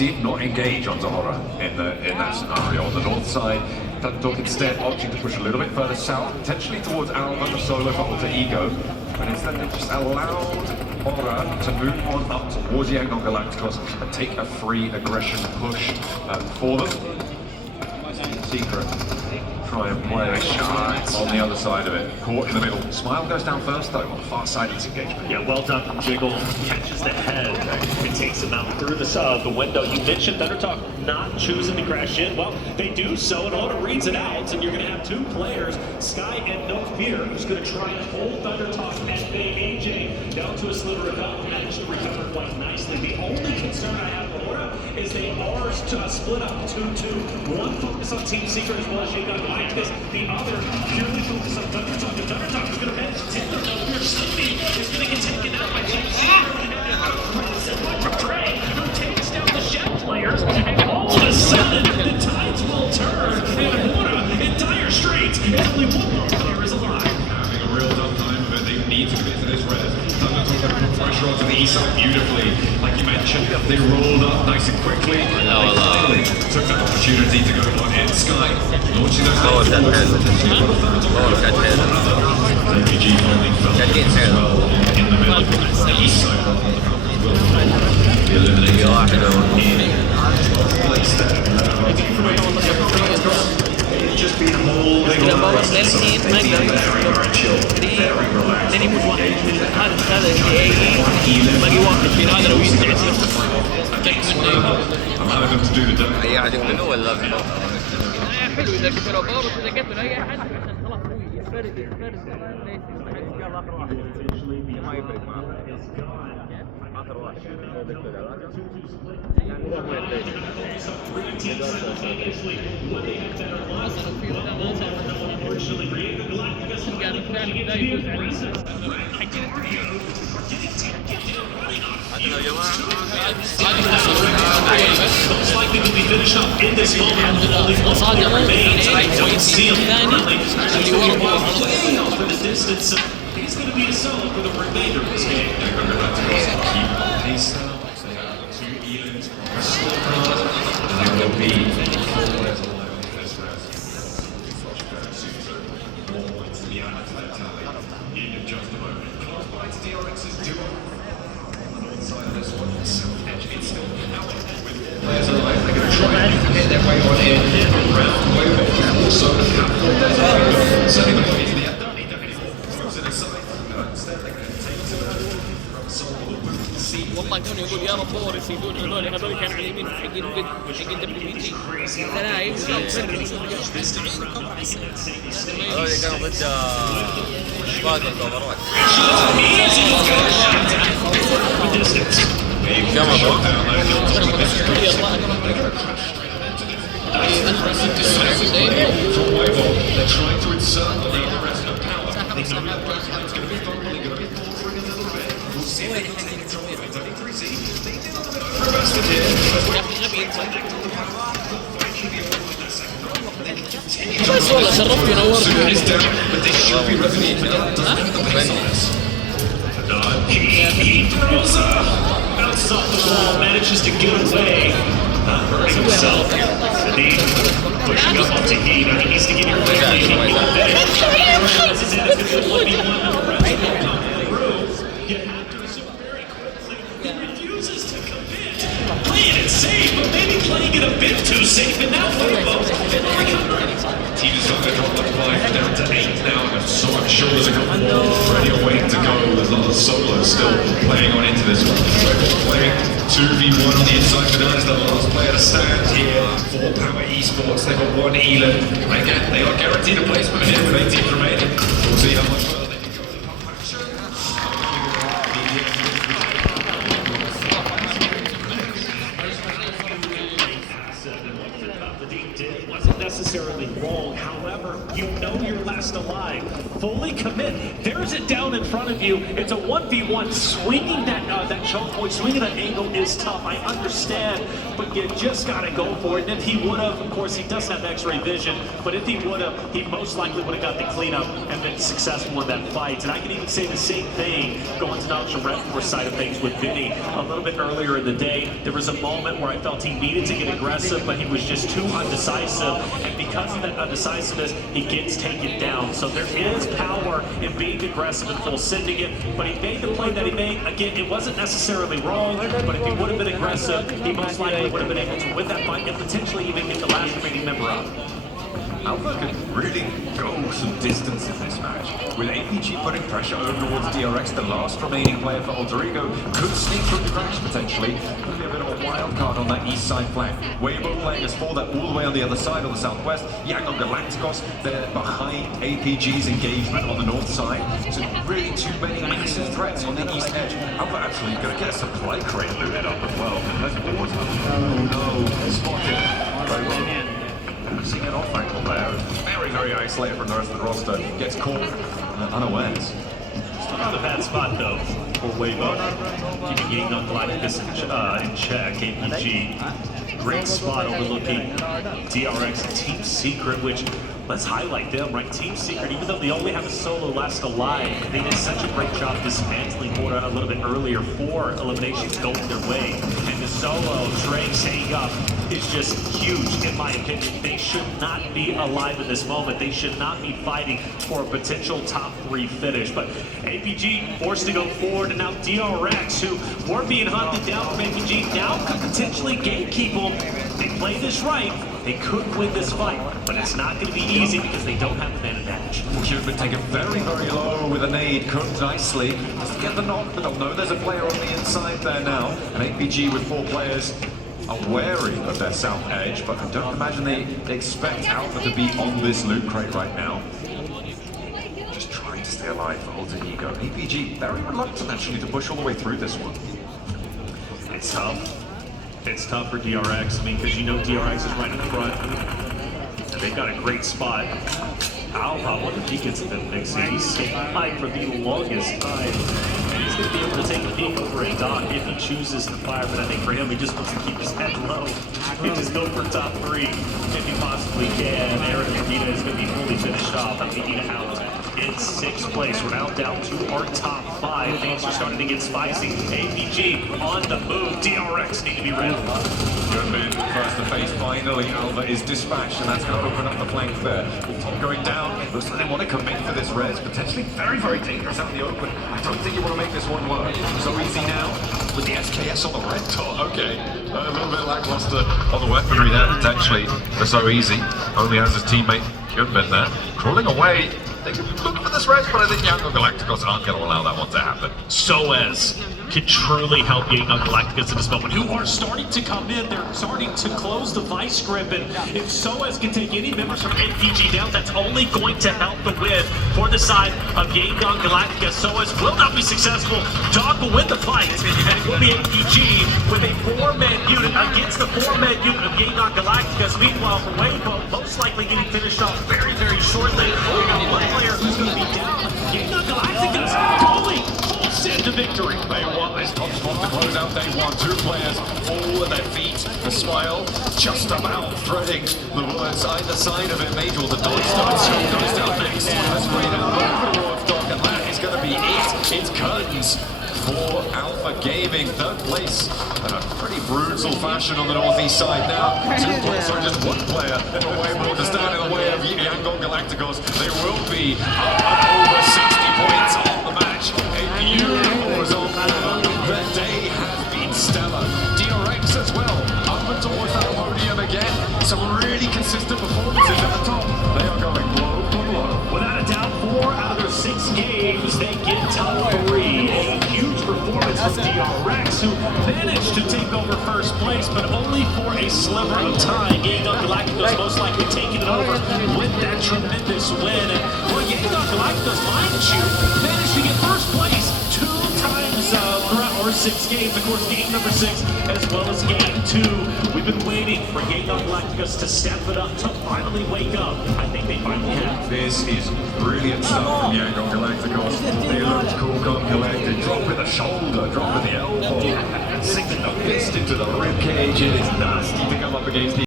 did not engage on HORAA in that scenario. On the north side, Thundertalk instead opting to push a little bit further south, potentially towards Alba, the solo for Alter Ego, but instead they just allowed HORAA to move on up towards the Yangon Galacticos and take a free aggression push for them. Secret. Try and play a shot on the other side of it. Caught in the middle. Smile goes down first though on the far side of this engagement. Yeah, well done from Jiggle. Catches the head. It takes him out through the window. You mentioned Thundertalk not choosing to crash in. Well, they do so, and Oda reads it out, and you're going to have two players, Sky and No Fear, who's going to try and hold Thundertalk at bay. AJ down to a sliver of health, managed to recover quite nicely. The only concern I have for Aura is they are split up 2-2. One focus on Team Secret as well as Jacob like this. The other purely focused on Thundertalk. And Thundertalk is going to manage to take them. No Fear Sleepy is going to get taken out by Team Secret. Who takes down the Shadow players, and all of a sudden the tides will turn. And Aura in dire straits, and only one more player is alive. Having a real tough time of it. They need to get to this res. Thundertalk have put pressure onto the east side beautifully. Like you mentioned, they rolled up nice and quickly. They took that opportunity to go on in. Sky launching those RPG finally fell as well in the middle. The east side will be eliminated in 12th place there. Just been holding on. Very relaxed. I'm having them to do the dunk. اي احد يقتله ولا حلو اذا قتلوا باور واذا قتلوا اي احد عشان خلاص هو يفرد ليس يستحق يلا اخر واحد ما يفرق معه اخر واحد Most likely to be finished up in this moment. Only one player remains. I don't see him for the distance. He's going to be a solo for the remainder of this game. They're going to have to keep on pace now. They have 2 Elans on the scorecard, and there will be 4 players alive on this round. More points to be added to that tally in just a moment. Close by to DRX's duo. On the north side of this one, South Edge, it's still out with 4 players alive. They're going to try and hit their way on in round way, but also have 4 players alive. Certainly the way to the end. والله كانوا يقول يا رب باور يصيدون هذول كانوا على اليمين حقين WBG ثلاث هذول كانوا ضد فاز الاوفرات بس والله شرفني نورت He throws up, bounces off the wall, manages to get away, not hurting himself. Sadie pushing up onto Heat. I think he needs to get here quickly. He can get there. It's going to be 1 through. You have to assume very quickly. He refuses to commit. Playing it safe, but maybe playing it a bit too safe. And now Football in the recovery. Team is going to drop the 5 down to 8 now, and so I'm sure there's a couple more ready to wait to go. There's a lot of solos still playing on into this one. So playing 2v1 on the inside for now is the last player to stand here for Power Esports. They've got 1 Elan. Again, they are guaranteed a placement here with 8 teams remaining. We'll see how much further they can go in the pump action. necessarily wrong. However, you know you're last alive. Fully commit. There's it down in front of you. It's a 1v1. Swinging that choke point, swinging that angle is tough. I understand, but you just gotta go for it. And if he would have, of course, he does have X-ray vision, but if he would have, he most likely would have got the cleanup and been successful in that fight. And I can even say the same thing going to the Red Force side of things with Vinny. A little bit earlier in the day, there was a moment where I felt he needed to get aggressive, but he was just too undecisive. And because of that undecisiveness, he gets taken down. So there is power in being aggressive and full sending it, but he made the play that he made. Again, it wasn't necessarily wrong, but if he would have been aggressive, he most likely would have been able to win that fight and potentially even get the last remaining member up. Alpha could really go some distance in this match. With APG putting pressure over towards DRX, the last remaining player for Alter Ego could sneak through the crash potentially. Could be a bit of a wild card on that east side flank. Weibo playing as 4 that all the way on the other side, on the southwest. Yangon Galacticos, they're behind APG's engagement on the north side. So really too many massive threats on the east edge. Alpha actually going to get a supply crate looted up as well. Oh no, spotted. Very well. Seeing an off angle there, very isolated from the rest of the roster, gets caught unawares. Still not a bad spot though for Weibo. Keeping Yangon Galacticus in check. APG, great spot overlooking DRX and Team Secret, which let's highlight them, right? Team Secret, even though they only have a solo last alive, they did such a great job dismantling HORAA a little bit earlier for eliminations going their way. And the solo, Trey staying up, is just huge in my opinion. They should not be alive in this moment. They should not be fighting for a potential top 3 finish. But APG forced to go forward, and now DRX, who were being hunted down from APG, now could potentially gatekeep them. They play this right, they could win this fight, but it's not going to be easy because they don't have the man advantage. Cupid taken very low with a nade, cooked nicely. Doesn't get the knock, but they'll know there's a player on the inside there now. And APG with 4 players are wary of their south edge, but I don't imagine they expect Alpha to be on this loot crate right now. Just trying to stay alive for Alter Ego. APG very reluctant actually to push all the way through this one. It's tough. It's tough for DRX, I mean, because you know DRX is right in front. And they've got a great spot. Alpha, I wonder if he gets a bit mixy. He's staying high for the longest time. He's going to be able to take a peek over at Doc if he chooses to fire, but I think for him, he just wants to keep his head low and just go for top 3 if he possibly can. Aaron Bermuda is going to be fully finished off. I'm thinking out in 6th place. We're now down to our top 5. Things are starting to get spicy. APG on the move. DRX need to be ready. Good man, first to face, finally Alpha is dispatched, and that's going to open up the flank there. With Tom going down, looks like they want to commit for this res. Potentially very dangerous out in the open. I don't think you want to make this one work. So easy now with the SKS on the red dot. Okay, a little bit lackluster on the weaponry there potentially. They're so easy. Only has his teammate Goodman there. Crawling away. They can look for this res, but I think Yangon Galacticos aren't going to allow that one to happen. Soez can truly help Yangon Galacticus in this moment, who are starting to come in. They're starting to close the vice grip, and if Soez can take any members from APG down, that's only going to help the win for the side of Yangon Galacticus. Soez will not be successful. Dog will win the fight, and it will be APG with a 4-man unit against the 4-man unit of Yangon Galacticus. Meanwhile, for Weibo, most likely getting finished off very shortly. We got one player who's going to be down. Yangon Galacticus going full send to victory. They want this top spot to close out day 1. 2 players all at their feet. The smile just about threading the words either side of it. Major, the dodge starts, goes down next. Let's read out over the Royal Dog, and that is going to be it. It's curtains for Alpha Gaming. 3rd place in a pretty brutal fashion on the northeast side now. 2 players, sorry, just 1 player in the way more to stand in the way of Yangon Galacticos. They will be over 60 points on the match. A beautiful result. The day has been stellar. DRX as well, up and towards that podium again. Some really consistent performances at the top. They are going blow for blow. Without a doubt, 4 out of their 6 games, they get top 3. A huge performance from DRX, who managed to take over 1st place, but only for a sliver of time. Yangon Galacticos most likely taking it over with that tremendous win. And well, Yangon Galacticos, mind you, managed to get 1st place 2 times throughout our 6 games. Of course, game number 6 as well as game 2. We've been waiting for Jaeger Galacticos to step it up, to finally wake up. I think they finally have. This is brilliant stuff from Jaeger Galacticos. They looked cool, calm, collected. Drop with the shoulder, drop with the elbow. Sinking the fist into the rib cage. It is nasty to come up against